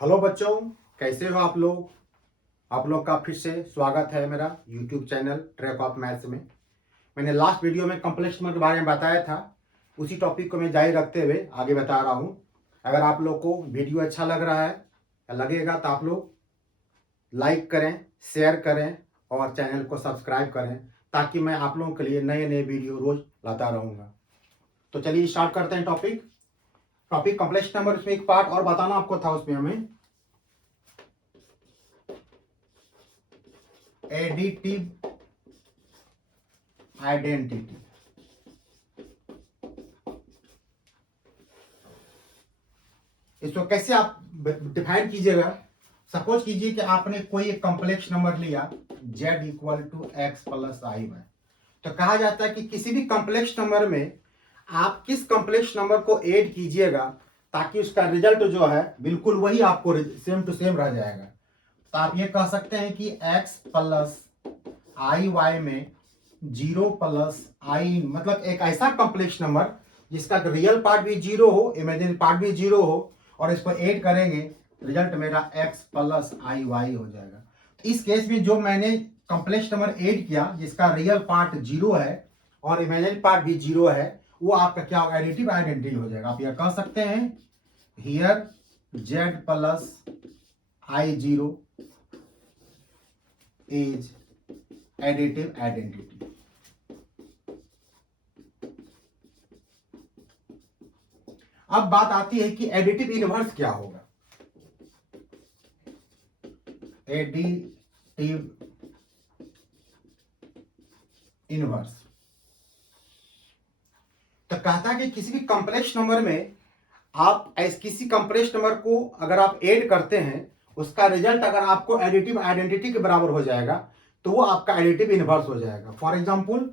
Hello बच्चों, कैसे हो आप लोग का फिर से स्वागत है मेरा YouTube channel track of maths में। मैंने लास्ट वीडियो में कॉम्प्लेक्स नंबर के बारे में बताया था, उसी टॉपिक को मैं जारी रखते हुए आगे बता रहा हूँ। अगर आप लोग को वीडियो अच्छा लग रहा है या लगेगा तो आप लोग लाइक करें, शेयर करें और चैनल को सब्सक्राइब करें, ताकि मैं आप लोगों के लिए नए नए वीडियो रोज लाता रहूँगा। तो चलिए स्टार्ट करते हैं टॉपिक कॉम्प्लेक्स नंबर। इसमें एक पार्ट और बताना आपको था, उसमें हमें एडिटिव आइडेंटिटी। इसको कैसे आप डिफाइन कीजिएगा। सपोज कीजिए कि आपने कोई एक कॉम्प्लेक्स नंबर लिया z equal to x plus i y. तो कहा जाता है कि किसी भी कॉम्प्लेक्स नंबर में आप किस कॉम्प्लेक्स नंबर को ऐड कीजिएगा ताकि उसका रिजल्ट जो है बिल्कुल वही आपको सेम टू सेम रह जाएगा। तो आप ये कह सकते हैं कि x प्लस आई वाई में 0 प्लस आई, मतलब एक ऐसा कॉम्प्लेक्स नंबर जिसका रियल पार्ट भी 0 हो, इमेजिनरी पार्ट भी 0 हो, और इसको ऐड करेंगे, रिजल्ट मेरा x प्लस आई वाई हो जाएगा। इस केस में जो मैंने कॉम्प्लेक्स नंबर ऐड किया जिसका रियल पार्ट 0 है और इमेजिनरी पार्ट भी 0 है, वो आपका क्या होगा, एडिटिव आइडेंटिटी हो जाएगा। आप यह कह सकते हैं here z plus I zero is additive identity. अब बात आती है कि एडिटिव इनवर्स क्या होगा। एडिटिव इनवर्स तो कहता है कि किसी भी कॉम्प्लेक्स नंबर में आप किसी कॉम्प्लेक्स नंबर को अगर आप ऐड करते हैं, उसका रिजल्ट अगर आपको एडिटिव आइडेंटिटी के बराबर हो जाएगा तो वो आपका एडिटिव इनवर्स हो जाएगा। फॉर एग्जांपल,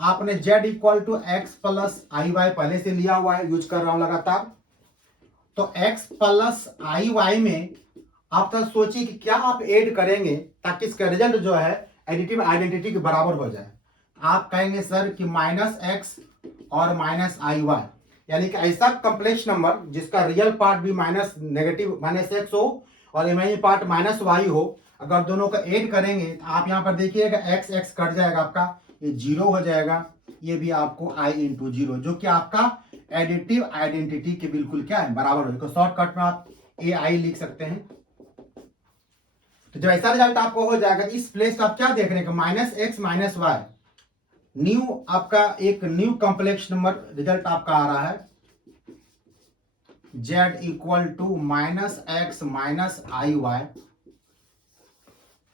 आपने z equal to x plus i y पहले से लिया हुआ है, यूज कर रहा हूं लगातार। तो x प्लस आई वाई में आप तो सोचिए कि क्या आप ऐड करेंगे ताकि इसका रिजल्ट जो है एडिटिव आइडेंटिटी के बराबर हो जाए। आप कहेंगे सर कि माइनस एक्स और माइनस आई वाई, यानी कि ऐसा कॉम्प्लेक्स नंबर जिसका रियल पार्ट भी माइनस नेगेटिव माइनस एक्स हो और इमेजिनरी पार्ट माइनस वाई हो, अगर दोनों को ऐड करेंगे तो आप यहाँ पर देखिएगा एक्स एक्स कट जाएगा, आपका ये 0 हो जाएगा, ये भी आपको i इंटू 0, जो कि आपका एडिटिव आइडेंटिटी के बिल्कुल क्या है, बराबर हो। शॉर्टकट में आप ए आई लिख सकते हैं। तो जब ऐसा रिजल्ट आपको हो जाएगा, इस प्लेस का आप क्या देख रहे हैं, minus x minus y, new आपका एक न्यू कॉम्प्लेक्स नंबर रिजल्ट आपका आ रहा है z equal to minus x minus i y.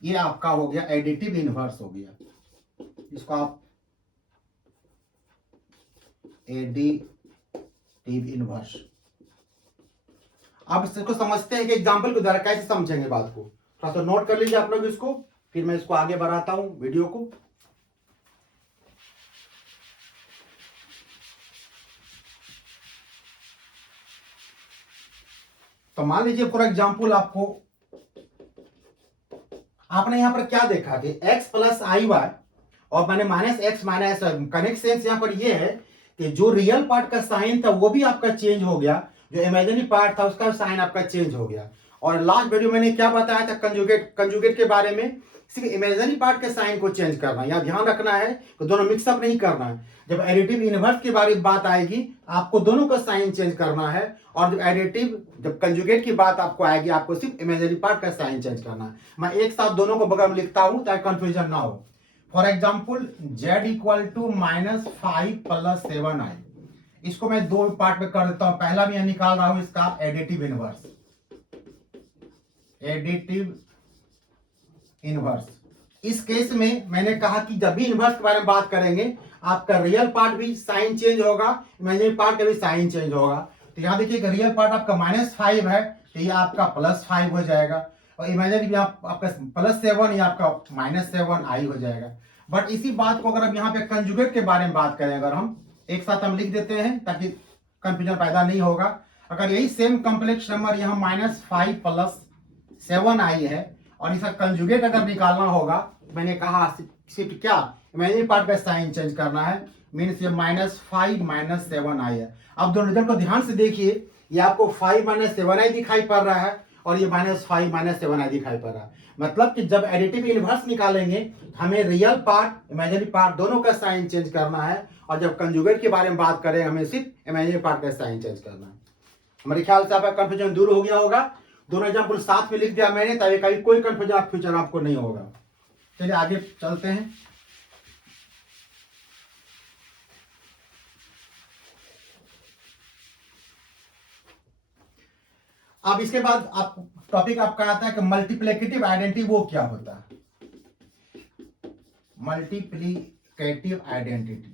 ये आपका हो गया एडिटिव इनवर्स हो गया। इसको आप एडिटिव इनवर्स। अब इसको समझते हैं कि एग्जांपल के द्वारा कैसे समझेंगे बात को। थोड़ा सा नोट कर लीजिए आप लोग इसको, फिर मैं इसको आगे बढ़ाता हूं वीडियो को। तो मान लीजिए फॉर एग्जांपल आपने यहां पर क्या देखा कि x प्लस आई वाई और मैंने minus x minus, connect sense यहां पर ये है कि जो रियल पार्ट का साइन था वो भी आपका चेंज हो गया, जो इमेजिनरी पार्ट था उसका साइन आपका चेंज हो गया। और लास्ट वीडियो मैंने क्या बताया था, कंजुगेट के बारे में, सिर्फ इमेजिनरी पार्ट के साइन को चेंज करना, यहाँ ध्यान रखना है कि दोनों मिक्सअप नहीं करना है। जब एडिटिव इनवर्स के बारे में बात आएगी आपको दोनों का साइन चेंज करना है, और जब कंजुगेट की बात आपको आएगी आपको सिर्फ इमेजिनरी पार्ट का साइन चेंज करना है। मैं एक साथ दोनों को बगल में लिखता हूं ताकि कंफ्यूजन ना हो। For example, z equal to minus 5 plus 7i, इसको मैं दो पार्ट में कर देता हूं। पहला मैं निकाल रहा हूं इसका एडिटिव इनवर्स। एडिटिव इनवर्स, इस केस में मैंने कहा कि जब भी इनवर्स के बारे में बात करेंगे आपका रियल पार्ट भी साइन चेंज होगा, इमेजिनरी पार्ट का भी साइन चेंज होगा। तो यहां देखिए रियल पार्ट आपका -5 है तो ये आपका +5 हो जाएगा, और इमेजिनरी भी आपका +7, ये आपका -7i हो जाएगा। बट इसी बात को अगर हम यहाँ पे कंजुगेट के बारे में बात करें, अगर हम एक साथ हम लिख देते हैं ताकि कंफ्यूजन पैदा नहीं होगा। अगर यही सेम कॉम्प्लेक्स नंबर यहाँ -5 प्लस 7i है और इसका कंजुगेट अगर निकालना होगा, मैंने कहा सिर्फ क्या इमेजिनरी पार्ट का साइन चेंज करना है, मीन्स ये -5 -7i है। अब दोनों रिजल्ट को ध्यान से देखिए, ये आपको 5 माइनस 7i दिखाई पड़ रहा है और ये -5 माइनस 7i दिखाई पड़ रहा है। मतलब कि जब एडिटिव इनवर्स निकालेंगे हमें रियल पार्ट इमेजिनरी पार्ट दोनों का साइन चेंज करना है, और जब कंजुगेट के बारे में बात करें हमें सिर्फ इमेजिनरी पार्ट का साइन चेंज करना है। हमारे ख्याल से आपका कंफ्यूजन दूर हो गया होगा। दोनों एग्जाम्पल साथ में लिख दिया मैंने ताकि कभी कोई कंफ्यूजन फ्यूचर आपको नहीं होगा। चलिए आगे चलते हैं। अब इसके बाद आप टॉपिक आपका आता है कि मल्टीप्लिकेटिव आइडेंटिटी वो क्या होता है। मल्टीप्लिकेटिव आइडेंटिटी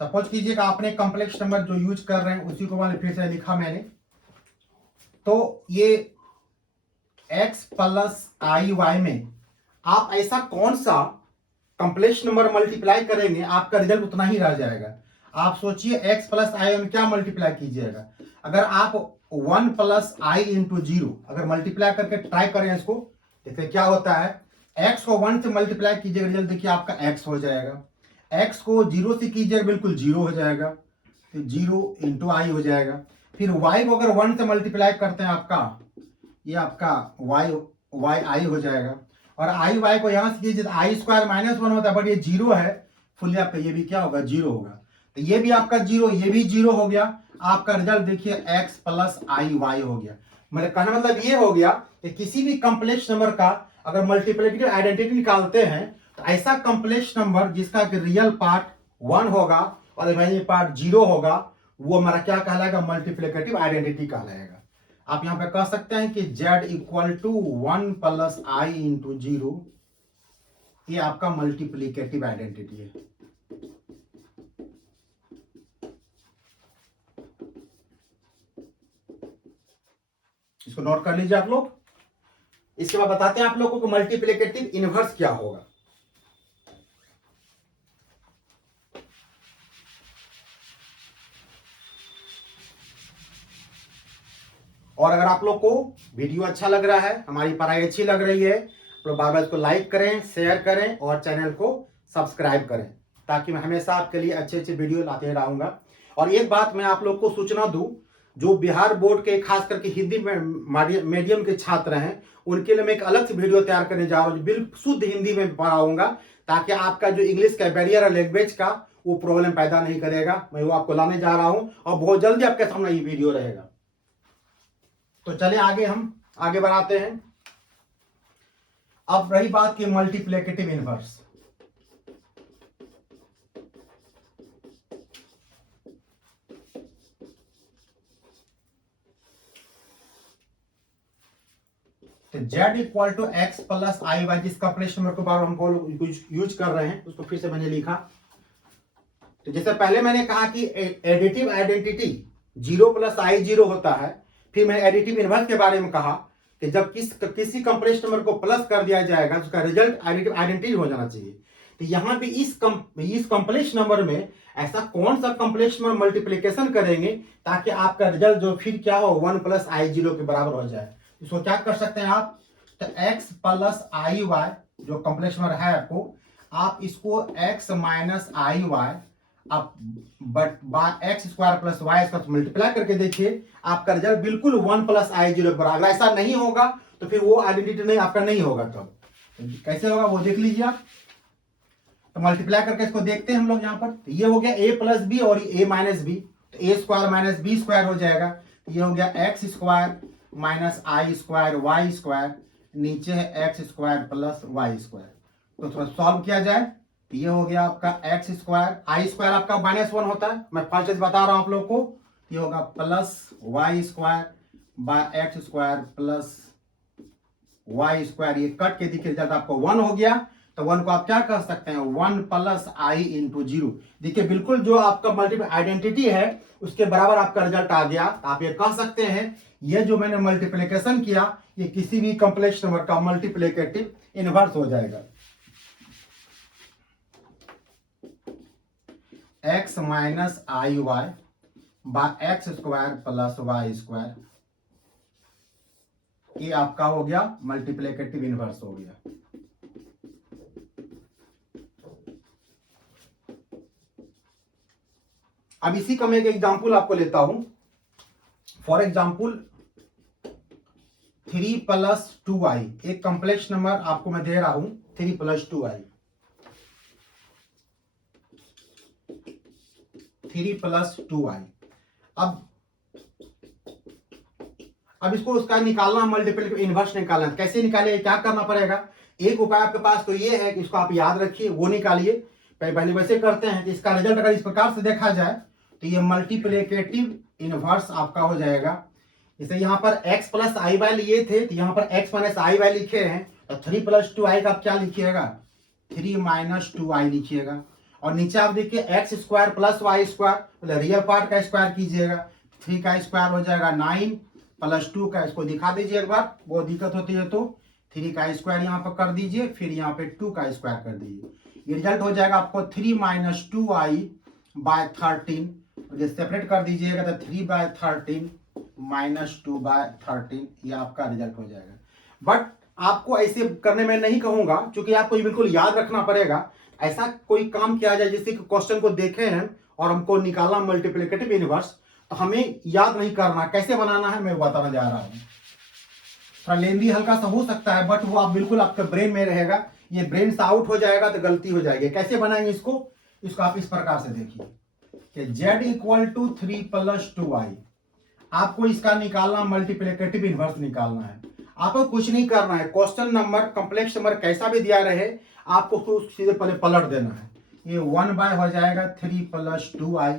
सपोज कीजिएगा आपने कॉम्प्लेक्स नंबर जो यूज कर रहे हैं उसी को मैंने फिर से लिखा मैंने, तो ये x प्लस आई वाई में आप ऐसा कौन सा कॉम्प्लेक्स नंबर मल्टीप्लाई करेंगे आपका रिजल्ट उतना ही रह जाएगा। आप सोचिए x प्लस आई में क्या मल्टीप्लाई कीजिएगा। अगर आप 1 प्लस आई इंटू 0 अगर मल्टीप्लाई करके ट्राई करें इसको, देखिए क्या होता है। x को 1 से मल्टीप्लाई कीजिएगा, रिजल्ट देखिए आपका x हो जाएगा। x को 0 से कीजिएगा बिल्कुल 0 हो जाएगा, तो 0 इंटू आई हो जाएगा। फिर y को अगर 1 से मल्टीप्लाई करते हैं आपका ये आपका y आई हो जाएगा, और आई वाई को यहां से कीजिए तो आई स्क्वायर -1 होता है, बट ये 0 है फुली आपका ये भी क्या होगा 0 होगा, तो ये भी आपका 0 ये भी 0 हो गया। आपका रिजल्ट देखिए x प्लस आई वाई हो गया। मेरे कहने मतलब ये हो गया कि किसी भी कॉम्प्लेक्स नंबर का अगर मल्टीप्लिकेटिव आइडेंटिटी निकालते हैं तो ऐसा कॉम्प्लेक्स नंबर जिसका रियल पार्ट 1 होगा और इमेजिनरी पार्ट 0 होगा वो हमारा क्या कहलाएगा, मल्टीप्लिकेटिव आइडेंटिटी कहलाएगा। आप यहां पे कह सकते हैं कि z equal to 1 plus i into 0, ये आपका मल्टीप्लिकेटिव आइडेंटिटी है। इसको नोट कर लीजिए आप लोग। इसके बाद बताते हैं आप लोगों को मल्टीप्लिकेटिव इनवर्स क्या होगा। और अगर आप लोग को वीडियो अच्छा लग रहा है, हमारी पढ़ाई अच्छी लग रही है, तो बार बार इसको लाइक करें, शेयर करें और चैनल को सब्सक्राइब करें, ताकि मैं हमेशा आपके लिए अच्छे अच्छे वीडियो लाते रहूंगा। और एक बात मैं आप लोग को सूचना दूं, जो बिहार बोर्ड के खास करके हिंदी मीडियम के छात्र हैं उनके लिए मैं एक अलग से वीडियो तैयार करने जा रहा हूँ, बिल्कुल शुद्ध हिंदी में पढ़ाऊंगा, ताकि आपका जो इंग्लिश का बैरियर है लैंग्वेज का वो प्रॉब्लम पैदा नहीं करेगा। मैं वो आपको लाने जा रहा हूँ और बहुत जल्दी आपके सामने ये वीडियो रहेगा। तो चलिए आगे हम आगे बढ़ाते हैं। अब रही बात की मल्टीप्लिकेटिव इनवर्स। तो z equal to x plus i y, जिस कॉम्प्लेक्स नंबर को बार हम यूज कर रहे हैं उसको फिर से मैंने लिखा। तो जैसे पहले मैंने कहा कि एडिटिव आइडेंटिटी 0 प्लस आई 0 होता है। फिर मैंने एडिटिव इनवर्स के बारे में कहा कि जब किसी कॉम्प्लेक्स नंबर को प्लस कर दिया जाएगा तो उसका रिजल्ट एडिटिव आइडेंटिटी हो जाना चाहिए। तो यहां भी इस कॉम्प्लेक्स नंबर में ऐसा कौन सा कॉम्प्लेक्स नंबर मल्टीप्लिकेशन करेंगे ताकि आपका रिजल्ट जो फिर क्या हो 1 प्लस आई 0 के बराबर हो जाए। इसको क्या कर सकते हैं आप, तो x प्लस आई वाई जो कॉम्प्लेक्स नंबर है आपको, आप इसको x माइनस आई वाई आप but by x square plus y square multiply करके देखिए आपका रिजल्ट बिल्कुल 1 प्लस आई 0 बराबर। ऐसा नहीं होगा तो फिर वो आइडेंटिटी नहीं आपका नहीं होगा। तब कैसे होगा वो देख लीजिए आप। तो मल्टीप्लाई करके इसको देखते हैं हम लोग यहाँ पर। तो ये हो गया a प्लस बी और a माइनस बी, तो a square minus b square हो जाएगा। तो ये हो गया x square minus i square y square, नीचे है x square plus y square. तो थोड़ा सॉल्व किया जाए तो ये हो गया आपका एक्स स्क्वायर, आई स्क्वायर आपका -1 होता है, मैं फर्स्ट से बता रहा हूं आप लोग को। ये होगा plus y square by x square plus y square, ये कट के दिखे रिजल्ट आपको 1 हो गया। तो 1 को आप क्या कर सकते हैं, 1 प्लस आई इंटू 0। देखिए बिल्कुल जो आपका मल्टीपल आइडेंटिटी है उसके बराबर आपका रिजल्ट आ गया। आप ये कह सकते हैं ये जो मैंने मल्टीप्लिकेशन किया ये किसी भी कॉम्प्लेक्स नंबर का मल्टीप्लिकेटिव इनवर्स हो जाएगा। x minus i y by x square plus y square, ये आपका हो गया मल्टीप्लिकेटिव इनवर्स हो गया। अब इसी का मैं एक एग्जाम्पल आपको लेता हूं। फॉर एग्जाम्पल 3 + 2i, एक कॉम्प्लेक्स नंबर आपको मैं दे रहा हूं 3 + 2i, 3 + 2i। अब इसको उसका निकालना, मल्टीपल इनवर्स निकालना। कैसे निकालिए, क्या करना पड़ेगा? एक उपाय आपके पास तो ये है कि इसको आप याद रखिए, वो निकालिए। पहले वैसे करते हैं कि इसका रिजल्ट अगर इस प्रकार से देखा जाए तो ये मल्टीप्लिकेटिव इनवर्स आपका हो जाएगा। जैसे यहाँ पर x + i लिए थे, तो यहाँ पर x - i लिखे हैं, तो 3 + 2i का आप क्या लिखिएगा? 3 - 2i लिखिएगा। और नीचे आप देखिए x² + y², रियल पार्ट का स्क्वायर कीजिएगा, 3 का स्क्वायर हो जाएगा 9 + 2 का, इसको दिखा दीजिए एक बार, वो दिक्कत होती है तो 3 का स्क्वायर यहाँ पर कर दीजिए, फिर यहाँ पे 2 का स्क्वायर कर दीजिए। ये रिजल्ट हो जाएगा आपको 3 - 2i/13। ये सेपरेट कर दीजिएगा तो 3/13 - 2/13, ये आपका रिजल्ट हो जाएगा। बट आपको ऐसे करने में नहीं कहूंगा, क्योंकि आपको ये बिल्कुल याद रखना पड़ेगा। ऐसा कोई काम किया जाए जैसे कि क्वेश्चन को देखे हैं और हमको निकालना मल्टीप्लिकेटिव इनवर्स, तो हमें याद नहीं करना, कैसे बनाना है मैं बताना जा रहा हूं। थोड़ा लेंदी हल्का सा हो सकता है, बट वो आप बिल्कुल आपके ब्रेन में रहेगा। ये ब्रेन से आउट हो जाएगा तो गलती हो जाएगी। कैसे बनाएंगे इसको आप इस प्रकार से देखिए कि z = 3 + 2i। आपको इसका निकालना, मल्टीप्लिकेटिव इनवर्स निकालना है। आपको कुछ नहीं करना है, क्वेश्चन नंबर, कॉम्प्लेक्स नंबर कैसा भी दिया रहे, आपको तो सीधे पहले पलट देना है। ये 1/ हो जाएगा 3 + 2i।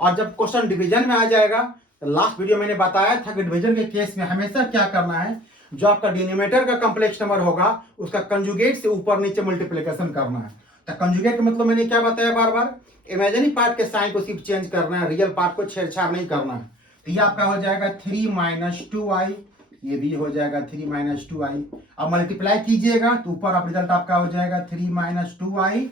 और जब क्वेश्चन डिवीजन में आ जाएगा, तो लास्ट वीडियो मैंने बताया था कि डिवीजन के केस में हमेशा क्या करना है, जो आपका डिनोमिनेटर का कॉम्प्लेक्स नंबर होगा उसका कंजुगेट से ऊपर नीचे मल्टीप्लिकेशन करना है। तो कंजुगेट का मतलब मैंने क्या बताया बार बार, इमेजिनरी पार्ट के साइन को सिर्फ चेंज करना है, रियल पार्ट को छेड़छाड़ नहीं करना है। तो ये आपका हो जाएगा 3 - 2i, ये भी हो जाएगा 3 - 2i। अब मल्टीप्लाई कीजिएगा तो ऊपर आप रिजल्ट आपका हो जाएगा 3 - 2i।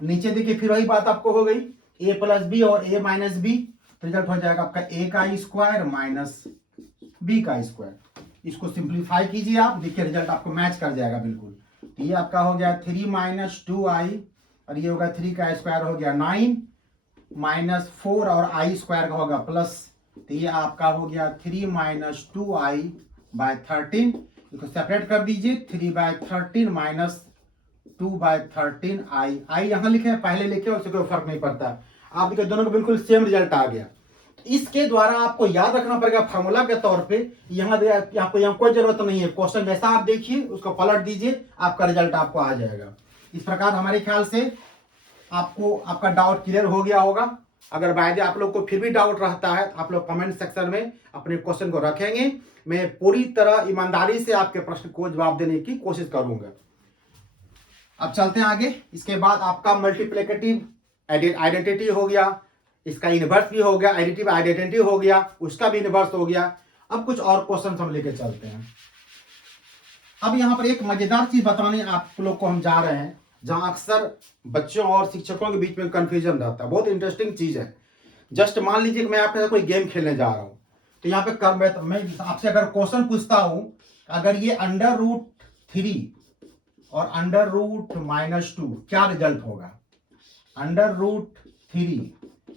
नीचे देखिए फिर वही बात आपको हो गई, a + b और a - b, रिजल्ट हो जाएगा आपका a का स्क्वायर - b का स्क्वायर। इसको सिंप्लीफाई कीजिए आप, देखिए रिजल्ट आपको मैच कर जाएगा बिल्कुल। तो ये आपका हो गया 3 - 2i, और ये होगा 3 का स्क्वायर हो गया 9 -4 और i² का होगा प्लस, तो ये आपका हो गया 3 - 2i/13। इसको सेपरेट कर दीजिए, 3/13 - 2/13i। i यहाँ लिखे हैं, पहले लिखे, उससे कोई फर्क नहीं पड़ता। आप देखिए दोनों को बिल्कुल सेम रिजल्ट आ गया। इसके द्वारा आपको याद रखना पड़ेगा फार्मूला के तौर पे। आपको यहाँ कोई जरूरत नहीं है, क्वेश्चन जैसा आप देखिए उसको पलट दीजिए, आपका रिजल्ट आपको आ जाएगा। इस प्रकार हमारे ख्याल से आपको आपका डाउट क्लियर हो गया होगा। अगर बाय आप लोग को फिर भी डाउट रहता है, आप लोग कमेंट सेक्शन में अपने क्वेश्चन को रखेंगे। मैं पूरी तरह ईमानदारी से आपके प्रश्न को जवाब देने की कोशिश करूंगा। अब चलते हैं आगे। इसके बाद आपका मल्टीप्लिकेटिव आइडेंटिटी हो गया, इसका इनवर्स भी हो गया, एडिटिव आइडेंटिटी हो गया, उसका भी इनवर्स हो गया। अब कुछ और क्वेश्चन हम लेके चलते हैं। अब यहाँ पर एक मजेदार चीज बताने आप लोग को हम जा रहे हैं, जहां अक्सर बच्चों और शिक्षकों के बीच में कंफ्यूजन रहता है। बहुत इंटरेस्टिंग चीज है। जस्ट मान लीजिए कि मैं आपके साथ कोई गेम खेलने जा रहा हूं, तो यहाँ पे मैं आपसे अगर क्वेश्चन पूछता हूं, अगर ये √3 और √-2 क्या रिजल्ट होगा? √3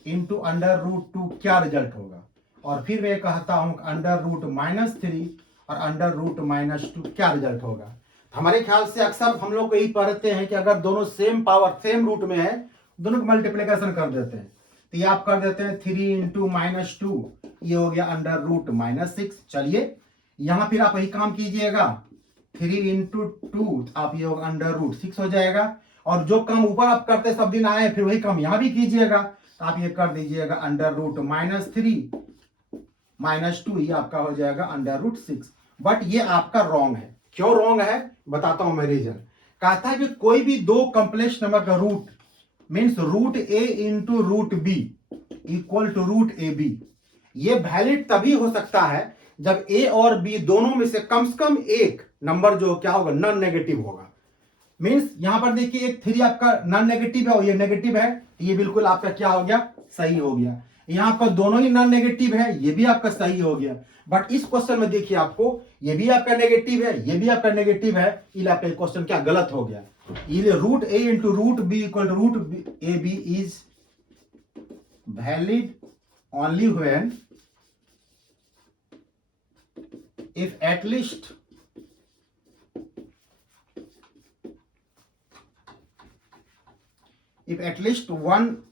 इंटू √2 क्या रिजल्ट होगा? और फिर मैं कहता हूं √-3 और √-2 क्या रिजल्ट होगा? हमारे ख्याल से अक्सर हम लोग को यही पढ़ते हैं कि अगर दोनों सेम पावर सेम रूट में है, दोनों को मल्टीप्लिकेशन कर देते हैं। तो ये आप कर देते हैं 3 × -2, ये हो गया √-6। चलिए यहां फिर आप वही काम कीजिएगा, 3 × 2 आप ये होगा √6 हो जाएगा। और जो काम ऊपर आप करते सब दिन आए, फिर वही काम यहां भी कीजिएगा। तो आप ये कर दीजिएगा √-3 -2, ये आपका हो जाएगा √6। बट ये आपका रॉन्ग है। क्यों रॉन्ग है बताता हूं मैं रीजन। कहता है कि कोई भी दो कॉम्प्लेक्स नंबर का root means √a into √b equal to √ab, ये वैलिड तभी हो सकता है जब a और b दोनों में से कम एक नंबर जो क्या होगा, नॉन नेगेटिव होगा। मीन्स यहां पर देखिए एक 3 आपका नॉन नेगेटिव है और ये नेगेटिव है, ये बिल्कुल आपका क्या हो गया, सही हो गया। यहां आपका दोनों ही नॉन नेगेटिव है, ये भी आपका सही हो गया। बट इस क्वेश्चन में देखिए आपको ये भी आपका नेगेटिव है, ये भी आपका नेगेटिव है, इसलिए आपका क्वेश्चन क्या गलत हो गया। इसलिए √a into √b equal to √ab is valid only when if at least one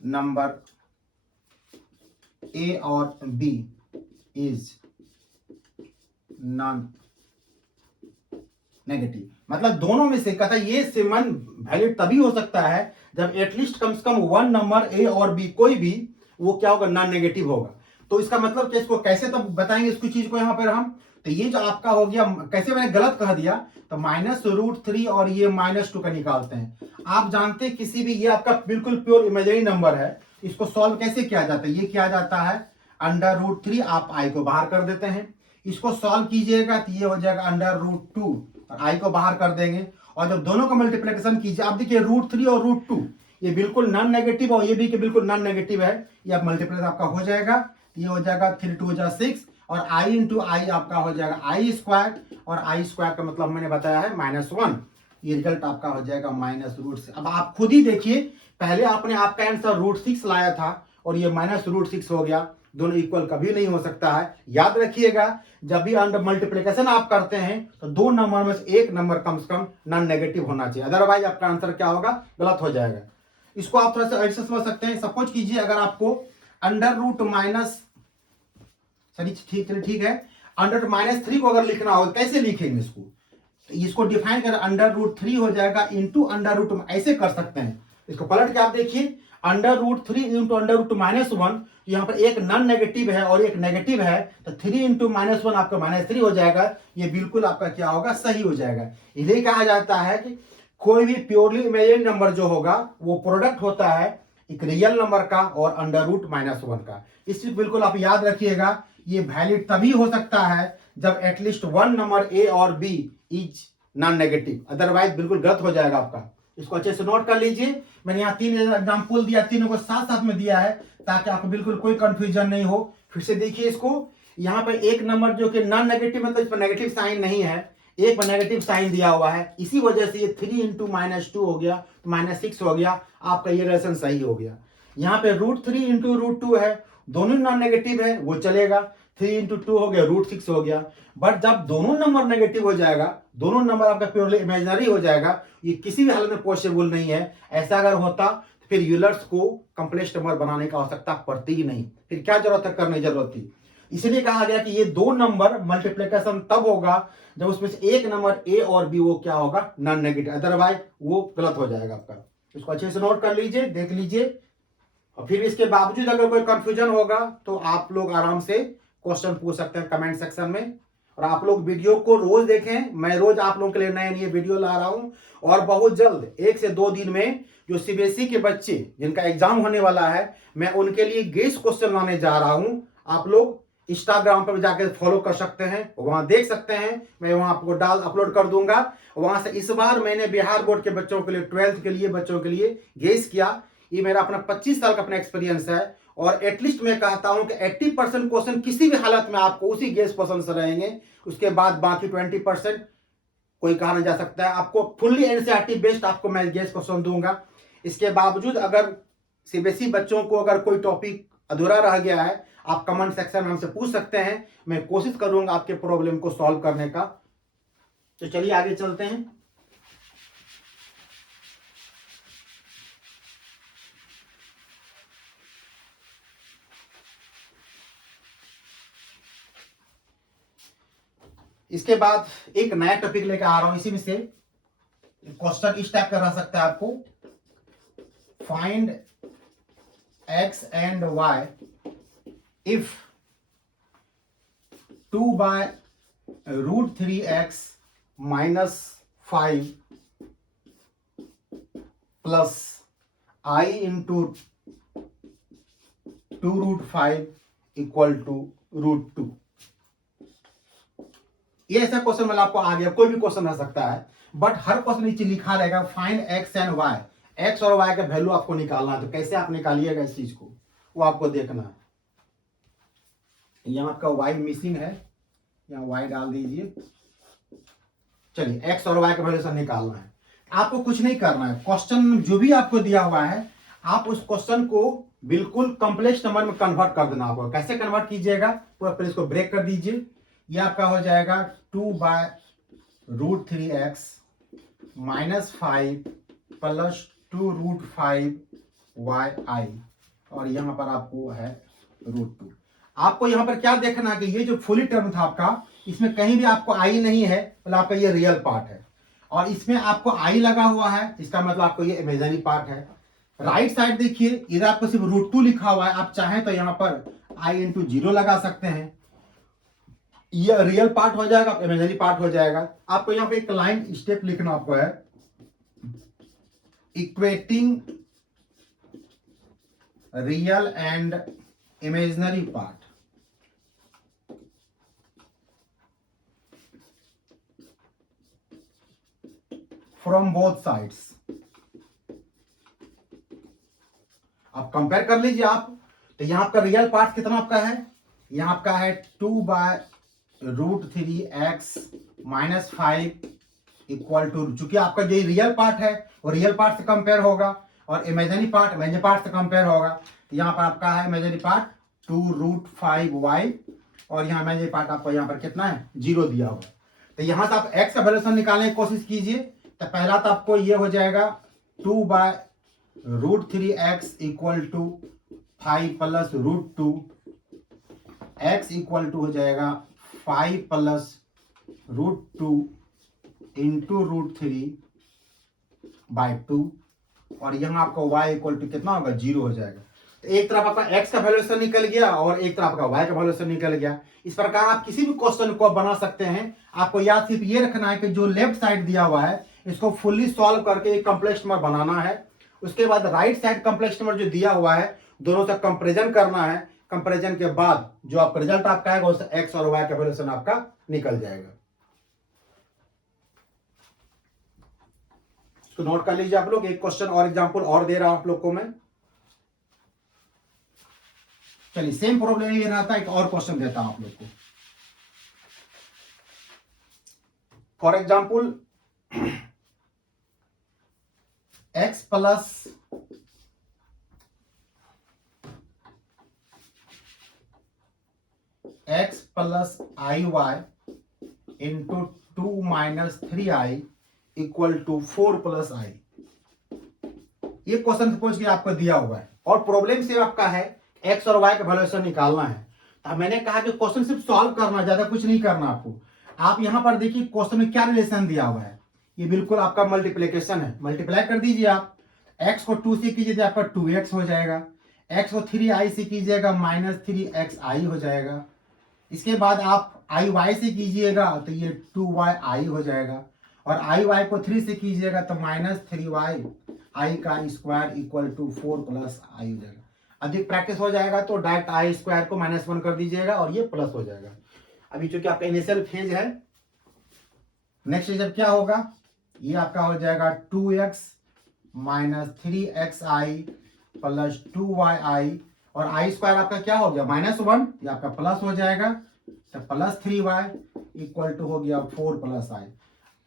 number A or B is non negative. मतलब दोनों में से कहता है ये सिमन वैलिड तभी हो सकता है जब एटलीस्ट कम से कम वन नंबर ए और बी कोई भी वो क्या होगा, नॉन नेगेटिव होगा। तो इसका मतलब कि इसको कैसे तब बताएंगे इसकी चीज को यहाँ पर हम, तो ये जो आपका हो गया, कैसे मैंने गलत कह दिया, तो -√3 और ये -2 का निकालते हैं। आप जानते हैं किसी भी, ये आपका बिल्कुल प्योर इमेजिनरी नंबर है, इसको सॉल्व कैसे किया जाता है, ये किया जाता है √3, आप आई को बाहर कर देते हैं, इसको सॉल्व कीजिएगा तो ये हो जाएगा √2 और आई को बाहर कर देंगे, और जब दोनों का मल्टीप्लिकेशन कीजिए आप देखिए √3 और √2 ये बिल्कुल नॉन नेगेटिव और ये भी कि बिल्कुल नॉन नेगेटिव है, ये आप मल्टीप्लिकेशन आपका हो जाएगा, ये हो जाएगा 3 2 6 और i इंटू आई आपका हो जाएगा i², और i² का मतलब मैंने बताया है -1, ये रिजल्ट आपका हो जाएगा -√6। अब आप खुद ही देखिए, पहले आपने आपका आंसर √6 लाया था और ये -√6 हो गया, दोनों इक्वल कभी नहीं हो सकता है। याद रखिएगा जब भी अंडर मल्टीप्लिकेशन आप करते हैं तो दो नंबर में से एक नंबर कम से कम नॉन नेगेटिव होना चाहिए, अदरवाइज आपका आंसर क्या होगा, गलत हो जाएगा। इसको आप थोड़ा सा ऐसे समझ सकते हैं, सपोज कीजिए अगर आपको ठीक है, √-3 को अगर लिखना हो कैसे लिखेंगे इसको, तो इसको डिफाइन कर √3 हो जाएगा इंटू √, ऐसे कर सकते हैं। इसको पलट के आप देखिए √3 इंटू √-1, यहाँ पर एक नॉन नेगेटिव है और एक नेगेटिव है, तो 3 इंटू -1 आपका -3 हो जाएगा, ये बिल्कुल आपका क्या होगा, सही हो जाएगा। इन्हें कहा जाता है कि कोई भी प्योरली इमेजिनरी नंबर जो होगा वो प्रोडक्ट होता है एक रियल नंबर का और √-1 का। इस चीज बिल्कुल आप याद रखिएगा, ये वैलिड तभी हो सकता है जब एटलीस्ट वन नंबर ए और b is non negative, otherwise बिल्कुल गलत हो जाएगा आपका। इसको अच्छे से नोट कर लीजिए, मैंने यहाँ 3 एग्जाम्पल दिया, तीनों को साथ साथ में दिया है ताकि आपको बिल्कुल कोई कंफ्यूजन नहीं हो। फिर से देखिए इसको, यहाँ पर एक नंबर जो कि नॉन नेगेटिव मतलब इस पर नेगेटिव साइन नहीं है, एक पर नेगेटिव साइन दिया हुआ है, इसी वजह से ये 3 इंटू -2 हो गया, -6 हो गया, आपका ये रिलेशन सही हो गया। यहाँ पे √3 इंटू √2 है, दोनों नॉन नेगेटिव है, वो चलेगा, 3 इंटू 2 हो गया, √6 हो गया। बट जब दोनों नंबर नेगेटिव हो जाएगा, दोनों नंबर आपका प्योरली इमेजिनरी हो जाएगा, ये किसी भी हालत में पॉसिबल नहीं है। ऐसा अगर होता तो फिर यूलर्स को कॉम्प्लेक्स नंबर बनाने की आवश्यकता पड़ती ही नहीं, फिर क्या जरूरत है, करने की जरूरत थी। इसलिए कहा गया कि ये दो नंबर मल्टीप्लिकेशन तब होगा जब उसमें से एक नंबर ए और बी वो क्या होगा, नॉन नेगेटिव, अदरवाइज वो गलत हो जाएगा आपका। इसको अच्छे से नोट कर लीजिए, देख लीजिए, और फिर इसके बावजूद अगर कोई कंफ्यूजन होगा तो आप लोग आराम से क्वेश्चन पूछ सकते हैं कमेंट सेक्शन में। और आप लोग वीडियो को रोज देखें, मैं रोज आप लोगों के लिए नए नए वीडियो ला रहा हूं, और बहुत जल्द 1 से 2 दिन में जो सीबीएसई के बच्चे जिनका एग्जाम होने वाला है, मैं उनके लिए गेस्ट क्वेश्चन लाने जा रहा हूं। आप लोग इंस्टाग्राम पर जाकर फॉलो कर सकते हैं, वहां देख सकते हैं, मैं वहां आपको अपलोड कर दूंगा। वहां से इस बार मैंने बिहार बोर्ड के बच्चों के लिए, 12th के लिए बच्चों के लिए गेस्ट किया। ये मेरा अपना 25 साल का अपना एक्सपीरियंस है, और एटलीस्ट मैं कहता हूं कि 80% क्वेश्चन किसी भी हालत में आपको उसी गेस्ट पसंद से रहेंगे, उसके बाद बाकी 20% कोई कहा नहीं जा सकता है। आपको फुल्ली एनसीईआरटी बेस्ड आपको मैं गेस्ट क्वेश्चन दूंगा। इसके बावजूद अगर सीबीएसई बच्चों को अगर कोई टॉपिक अधूरा रह गया है, आप कमेंट सेक्शन में हमसे पूछ सकते हैं, मैं कोशिश करूंगा आपके प्रॉब्लम को सॉल्व करने का। तो चलिए आगे चलते हैं। इसके बाद एक नया टॉपिक लेकर आ रहा हूं, इसी में से क्वेश्चन इस टाइप का रह सकता है आपको, find x and y if 2/√3x - 5 plus i into 2√5 equal to √2। ये ऐसा क्वेश्चन मतलब आपको आ गया, कोई भी क्वेश्चन रह सकता है, बट हर क्वेश्चन नीचे लिखा रहेगा find x and y, x और y का वैल्यू आपको निकालना है। तो कैसे आप निकालिएगा इस चीज को, वो आपको देखना है। यहाँ आपका y मिसिंग है, यहाँ y डाल दीजिए। चलिए x और y का वैल्यू निकालना है, आपको कुछ नहीं करना है। क्वेश्चन जो भी आपको दिया हुआ है आप उस क्वेश्चन को बिल्कुल कॉम्प्लेक्स नंबर में कन्वर्ट कर देना आपको। कैसे कन्वर्ट कीजिएगा, पूरा फिर इसको ब्रेक कर दीजिए। ये आपका हो जाएगा 2/√3x -5 प्लस 2√5y और यहाँ पर आपको है √2। आपको यहाँ पर क्या देखना है कि ये जो फुली टर्म था आपका, इसमें कहीं भी आपको आई नहीं है, मतलब आपका ये रियल पार्ट है। और इसमें आपको आई लगा हुआ है, इसका मतलब आपको ये इमेजिनरी पार्ट है। राइट साइड देखिए, इधर आपको सिर्फ √2 लिखा हुआ है। आप चाहें तो यहाँ पर आई इंटू 0 लगा सकते हैं। ये रियल पार्ट हो जाएगा, इमेजिनरी पार्ट हो जाएगा। आपको यहाँ पे एक लाइन स्टेप लिखना आपको है, equating real and imaginary part from both sides. आप कंपेयर कर लीजिए आप, तो यहाँ आपका रियल पार्ट कितना आपका है, यहाँ आपका है 2/√3x -5 इक्वल टू, चूंकि आपका जो रियल पार्ट है वो रियल पार्ट से कंपेयर होगा और इमेजिनरी पार्ट से कंपेयर होगा। तो यहाँ पर आपका है इमेजिनरी पार्ट 2√5y और यहाँ इमेजिनरी पार्ट आपको यहाँ पर कितना है, 0 दिया हुआ। तो यहाँ से आप x का वैल्यूएशन निकालने की कोशिश कीजिए। तो पहला तो आपको ये हो जाएगा 2/√3x equal to 5 plus √2, x equal to हो जाएगा 5 प्लस √2 इंटू √3/2 और यहाँ आपको y इक्वल टू कितना होगा, 0 हो जाएगा। तो एक तरफ आपका x का वैल्यूएशन निकल गया और एक तरफ आपका y का वैल्यूएशन निकल गया। इस प्रकार आप किसी भी क्वेश्चन को बना सकते हैं। आपको याद सिर्फ ये रखना है कि जो लेफ्ट साइड दिया हुआ है इसको फुल्ली सॉल्व करके एक कॉम्प्लेक्स नंबर बनाना है। उसके बाद राइट साइड कॉम्प्लेक्स नंबर जो दिया हुआ है दोनों से कंपेरिजन करना है। कंपेरिजन के बाद जो आपका रिजल्ट आपका आएगा उससे x और y का वैल्यूएशन आपका निकल जाएगा। इसको नोट कर लीजिए आप लोग। एक क्वेश्चन और एग्जांपल और दे रहा हूं आप लोग को मैं। चलिए सेम प्रॉब्लम ये रहता है, एक और क्वेश्चन देता हूं आप लोग को। For example x plus iy into 2 - 3i equal to 4 plus i। ये क्वेश्चन सपोज कि आपको दिया हुआ है और प्रॉब्लम से आपका है x और y का वैल्यूएशन निकालना है। तो मैंने कहा कि क्वेश्चन सिर्फ सॉल्व करना, ज्यादा कुछ नहीं करना आपको। आप यहां पर देखिए क्वेश्चन में क्या रिलेशन दिया हुआ है, ये बिल्कुल आपका मल्टीप्लिकेशन है। मल्टीप्लाई कर दीजिए आप, x को 2 से कीजिए तो आपका 2x हो जाएगा, x को 3i से कीजिएगा -3xi हो जाएगा। इसके बाद आप आई वाई से कीजिएगा तो ये 2yi हो जाएगा और आई वाई को 3 से कीजिएगा तो -3y i का square equal to 4 plus i हो जाएगा। अधिक प्रैक्टिस हो जाएगा तो डायरेक्ट आई स्क्वायर को -1 कर दीजिएगा और ये प्लस हो जाएगा। अभी चूंकि आपका इनिशियल फेज है, नेक्स्ट स्टेप क्या होगा, ये आपका हो जाएगा 2x -3xi प्लस 2yi और आई स्क्वायर आपका क्या हो गया, -1, ये आपका प्लस हो जाएगा तो प्लस 3y इक्वल टू हो गया 4 प्लस i।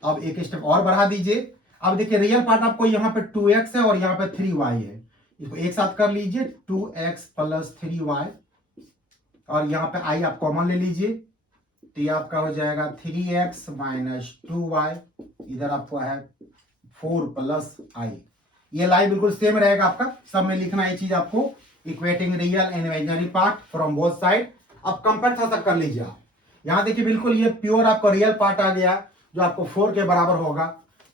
अब एक स्टेप और बढ़ा दीजिए। अब देखिए रियल पार्ट आपको यहाँ पे 2x है और यहाँ पे 3y है, इसको एक साथ कर लीजिए 2x प्लस 3y और यहाँ पे i आप कॉमन ले लीजिए तो ये आपका हो जाएगा 3x माइनस 2y, इधर आपको है 4 प्लस i। ये लाइन बिल्कुल सेम रहेगा आपका, सब में लिखना ये चीज आपको, equating real and imaginary part from both side. अब कंपेयर थोड़ा सा कर लीजिए आप। यहाँ देखिए बिल्कुल ये प्योर आपका रियल पार्ट आ गया जो आपको 4 के बराबर होगा।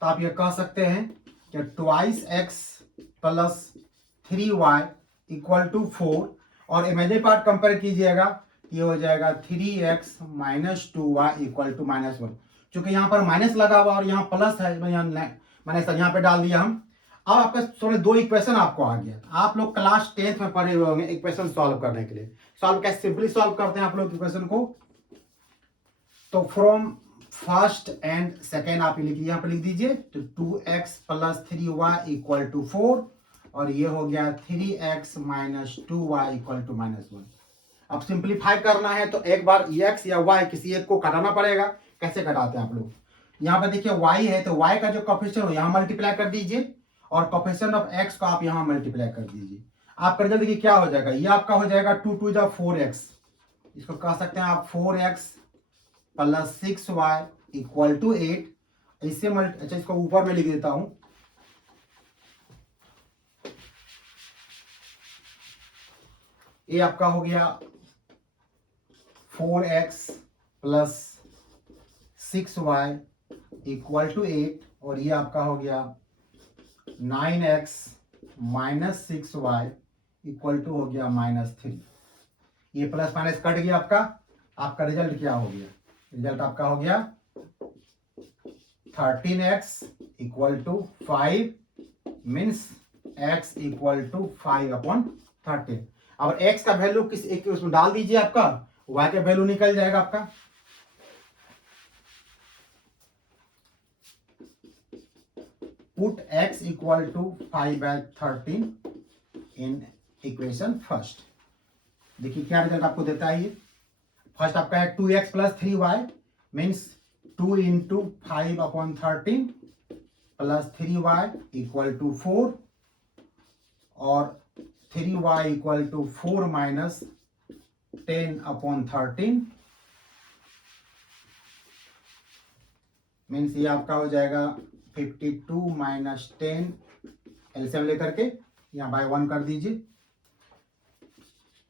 तो आप ये कह सकते हैं कि 2x plus 3y equal to 4 और इमेजिनरी पार्ट कंपेयर कीजिएगा ये हो जाएगा 3x minus 2y equal to -1। चूंकि यहाँ पर माइनस लगा हुआ और यहाँ प्लस है, मैंने यहाँ पे डाल दिया हम। अब आपका थोड़े 2 इक्वेशन आपको आ गया। आप लोग क्लास 10th में पढ़े हुए होंगे इक्वेशन सॉल्व करने के लिए। सॉल्व कैसे सिंपली सॉल्व करते हैं आप लोग इक्वेशन को, तो फ्रॉम फर्स्ट एंड सेकेंड आप लिखिए, यहाँ पे लिख दीजिए तो 2x plus 3y equal to 4 और ये हो गया 3x minus 2y equal to -1। अब सिंप्लीफाई करना है तो एक बार x या y किसी एक को घटाना पड़ेगा। कैसे घटाते हैं आप लोग, यहाँ पर देखिए y है तो y का जो कोएफिशिएंट हो यहाँ मल्टीप्लाई कर दीजिए और कोफिशिएंट ऑफ एक्स को आप यहाँ मल्टीप्लाई कर दीजिए। आपका रिजल्ट देखिए क्या हो जाएगा, ये आपका हो जाएगा 2 2 जा 4x, इसको कह सकते हैं आप 4x plus 6y equal to 8। इससे अच्छा इसको ऊपर में लिख देता हूं, ये आपका हो गया 4x plus 6y equal to 8 और ये आपका हो गया 9x minus 6y equal to हो गया -3। ये प्लस माइनस कट गया, आपका रिजल्ट क्या हो गया, रिजल्ट आपका हो गया 13x equal to 5 means x equal to 5/13। अब x का वैल्यू किस एक उसमें डाल दीजिए, आपका y का वैल्यू निकल जाएगा आपका। Put x equal to 5/13 in equation first. देखिए क्या रिजल्ट आपको देता है। ये फर्स्ट आपका है 2x plus 3y means 2 into 5/13 plus 3y equal to 4 और 3y equal to 4 minus 10/13 means ये आपका हो जाएगा 52 माइनस 10, एलसीएम लेकर के यहाँ बाय 1 कर दीजिए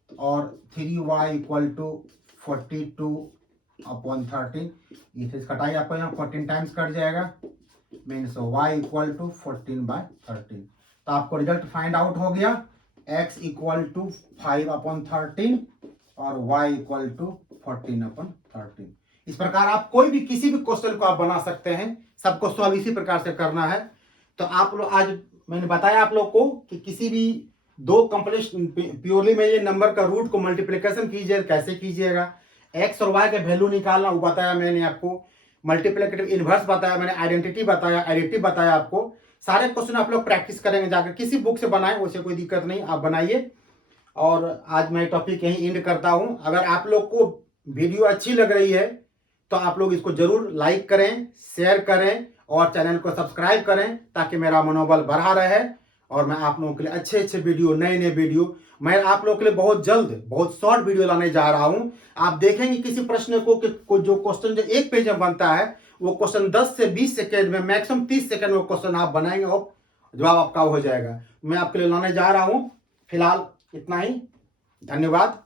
और 3y इक्वल टू 42/13, इसे कटाई आपको यहाँ 14 टाइम्स कट जाएगा मीन्स y इक्वल टू 14/13। तो आपको रिजल्ट फाइंड आउट हो गया, x इक्वल टू 5/13 और y इक्वल टू 14/13। इस प्रकार आप कोई भी किसी भी क्वेश्चन को आप बना सकते हैं, सबको सॉल्व इसी प्रकार से करना है। तो आप लोग आज मैंने बताया आप लोग को कि किसी भी दो कॉम्प्लेक्स प्योरली में ये नंबर का रूट को मल्टीप्लिकेशन कीजिए, कैसे कीजिएगा, एक्स और वाई के वैल्यू निकालना वो बताया मैंने आपको, मल्टीप्लिकेटिव इनवर्स बताया मैंने, आइडेंटिटी बताया, एडिटिव बताया आपको। सारे क्वेश्चन आप लोग प्रैक्टिस करेंगे जाकर, किसी बुक से बनाएं, उसे कोई दिक्कत नहीं, आप बनाइए। और आज मैं टॉपिक यहीं एंड करता हूं। अगर आप लोग को वीडियो अच्छी लग रही है तो आप लोग इसको जरूर लाइक करें, शेयर करें और चैनल को सब्सक्राइब करें ताकि मेरा मनोबल बढ़ा रहे और मैं आप लोगों के लिए अच्छे अच्छे वीडियो, नए नए वीडियो मैं आप लोगों के लिए बहुत जल्द बहुत शॉर्ट वीडियो लाने जा रहा हूं। आप देखेंगे किसी प्रश्न को जो क्वेश्चन जो एक पेज में बनता है वो क्वेश्चन 10 से 20 सेकेंड में, मैक्सिमम 30 सेकेंड में क्वेश्चन आप बनाएंगे और जवाब आपका हो जाएगा। मैं आपके लिए लाने जा रहा हूं। फिलहाल इतना ही, धन्यवाद।